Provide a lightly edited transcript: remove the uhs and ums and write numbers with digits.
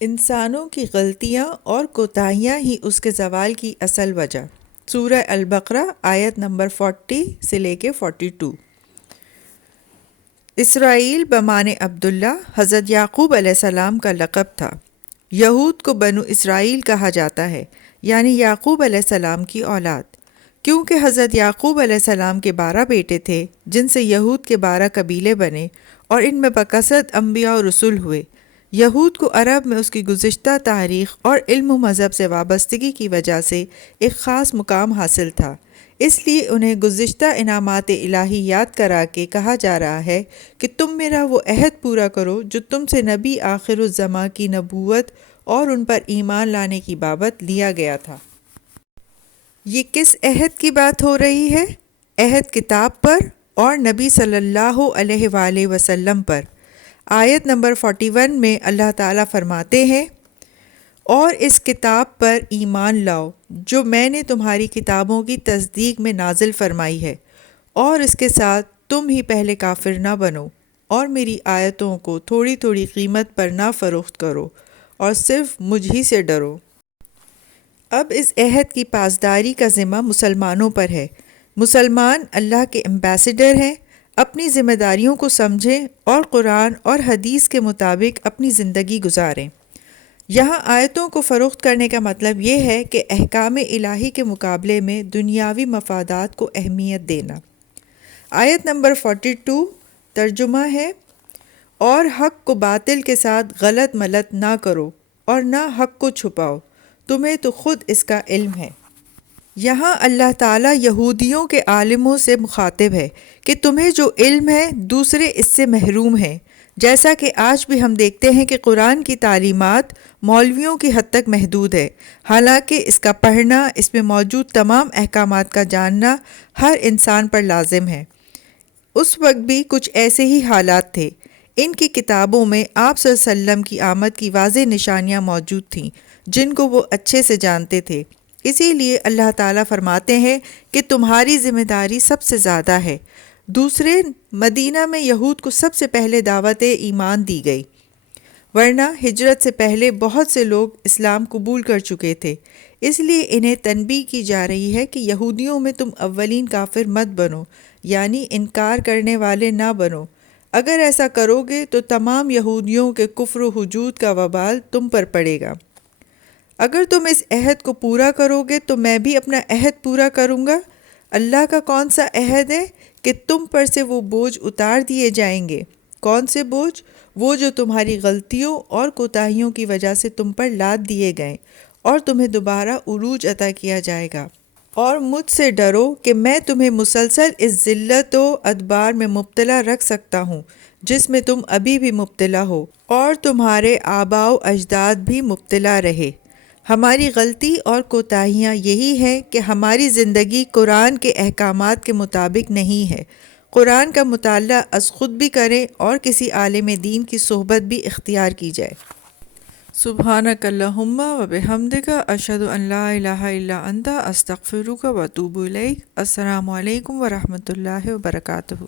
انسانوں کی غلطیاں اور کوتاہیاں ہی اس کے زوال کی اصل وجہ۔ سورہ البقرہ آیت نمبر 40 سے لے کے 42۔ اسرائیل بمعنی عبداللہ حضرت یعقوب علیہ السلام کا لقب تھا۔ یہود کو بنو اسرائیل کہا جاتا ہے، یعنی یعقوب علیہ السلام کی اولاد، کیونکہ حضرت یعقوب علیہ السلام کے 12 بیٹے تھے، جن سے یہود کے 12 قبیلے بنے اور ان میں بکثرت انبیاء و رسول ہوئے۔ یہود کو عرب میں اس کی گزشتہ تاریخ اور علم و مذہب سے وابستگی کی وجہ سے ایک خاص مقام حاصل تھا، اس لیے انہیں گزشتہ انعامات الہی یاد کرا کے کہا جا رہا ہے کہ تم میرا وہ عہد پورا کرو جو تم سے نبی آخر الزماں کی نبوت اور ان پر ایمان لانے کی بابت لیا گیا تھا۔ یہ کس عہد کی بات ہو رہی ہے؟ عہد کتاب پر اور نبی صلی اللہ علیہ وآلہ وسلم پر۔ آیت نمبر 41 میں اللہ تعالیٰ فرماتے ہیں، اور اس کتاب پر ایمان لاؤ جو میں نے تمہاری کتابوں کی تصدیق میں نازل فرمائی ہے، اور اس کے ساتھ تم ہی پہلے کافر نہ بنو، اور میری آیتوں کو تھوڑی تھوڑی قیمت پر نہ فروخت کرو، اور صرف مجھ ہی سے ڈرو۔ اب اس عہد کی پاسداری کا ذمہ مسلمانوں پر ہے۔ مسلمان اللہ کے ایمبیسڈر ہیں، اپنی ذمہ داریوں کو سمجھیں اور قرآن اور حدیث کے مطابق اپنی زندگی گزاریں۔ یہاں آیتوں کو فروخت کرنے کا مطلب یہ ہے کہ احکام الہی کے مقابلے میں دنیاوی مفادات کو اہمیت دینا۔ آیت نمبر 42 ترجمہ ہے، اور حق کو باطل کے ساتھ غلط ملت نہ کرو اور نہ حق کو چھپاؤ، تمہیں تو خود اس کا علم ہے۔ یہاں اللہ تعالیٰ یہودیوں کے عالموں سے مخاطب ہے کہ تمہیں جو علم ہے دوسرے اس سے محروم ہیں، جیسا کہ آج بھی ہم دیکھتے ہیں کہ قرآن کی تعلیمات مولویوں کی حد تک محدود ہے، حالانکہ اس کا پڑھنا، اس میں موجود تمام احکامات کا جاننا ہر انسان پر لازم ہے۔ اس وقت بھی کچھ ایسے ہی حالات تھے۔ ان کی کتابوں میں آپ صلی اللہ علیہ وسلم کی آمد کی واضح نشانیاں موجود تھیں جن کو وہ اچھے سے جانتے تھے، اسی لیے اللہ تعالیٰ فرماتے ہیں کہ تمہاری ذمہ داری سب سے زیادہ ہے۔ دوسرے، مدینہ میں یہود کو سب سے پہلے دعوت ایمان دی گئی، ورنہ ہجرت سے پہلے بہت سے لوگ اسلام قبول کر چکے تھے، اس لیے انہیں تنبیہ کی جا رہی ہے کہ یہودیوں میں تم اولین کافر مت بنو، یعنی انکار کرنے والے نہ بنو۔ اگر ایسا کرو گے تو تمام یہودیوں کے کفر و حجود کا وبال تم پر پڑے گا۔ اگر تم اس عہد کو پورا کرو گے تو میں بھی اپنا عہد پورا کروں گا۔ اللہ کا کون سا عہد ہے کہ تم پر سے وہ بوجھ اتار دیے جائیں گے۔ کون سے بوجھ؟ وہ جو تمہاری غلطیوں اور کوتاہیوں کی وجہ سے تم پر لاد دیے گئے، اور تمہیں دوبارہ عروج عطا کیا جائے گا۔ اور مجھ سے ڈرو کہ میں تمہیں مسلسل اس ذلت و ادبار میں مبتلا رکھ سکتا ہوں جس میں تم ابھی بھی مبتلا ہو، اور تمہارے آباء و اجداد بھی مبتلا رہے۔ ہماری غلطی اور کوتاہیاں یہی ہے کہ ہماری زندگی قرآن کے احکامات کے مطابق نہیں ہے۔ قرآن کا مطالعہ از خود بھی کریں اور کسی عالم دین کی صحبت بھی اختیار کی جائے۔ سبحانک اللہم و بحمدک، اشہد ان لا الہ الا انت، استغفرک و اتوب الیک۔ السلام علیکم ورحمۃ اللہ وبرکاتہ۔